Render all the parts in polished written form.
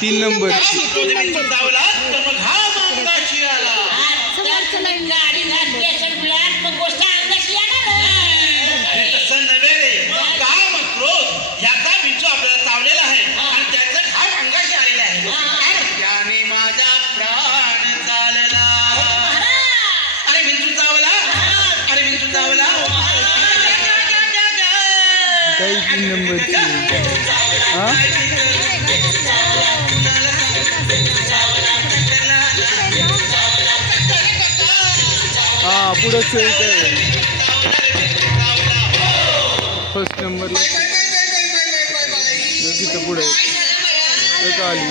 3 number चावला तर मग हा मांगाशी आला. समोरच्या लाईन गाडी घातली असेल बुलाट मग गोष्ट अंगाशी येणार. अरे तसं नव्हे रे, काम क्रोध याचा विंचू आपल्याला चावलेला आहे आणि त्याचा घाम अंगाशी आलेला आहे आणि त्याने माझा प्राण चालला. अरे विंचू चावला, अरे विंचू चावला. काही 3 नंबरची हा हा पुढं फर्स्ट नंबरला तिथं पुढे आली.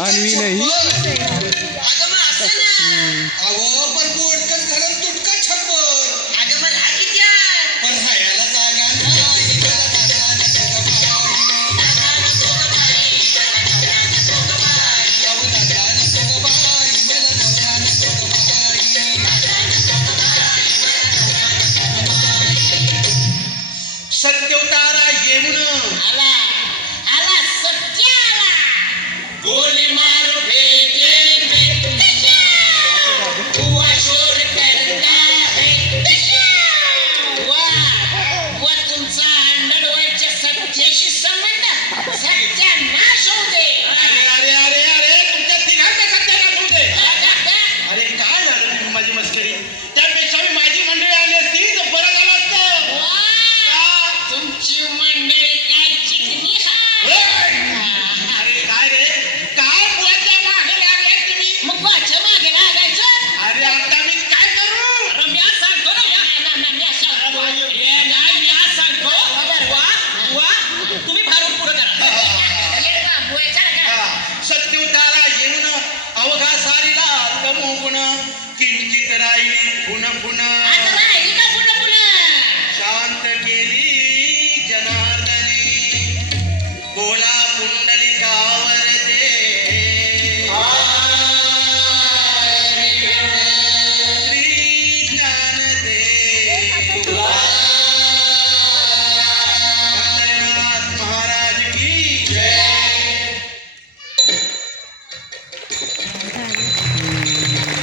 आणि नाही अहो पण बोडकच घरात तुटका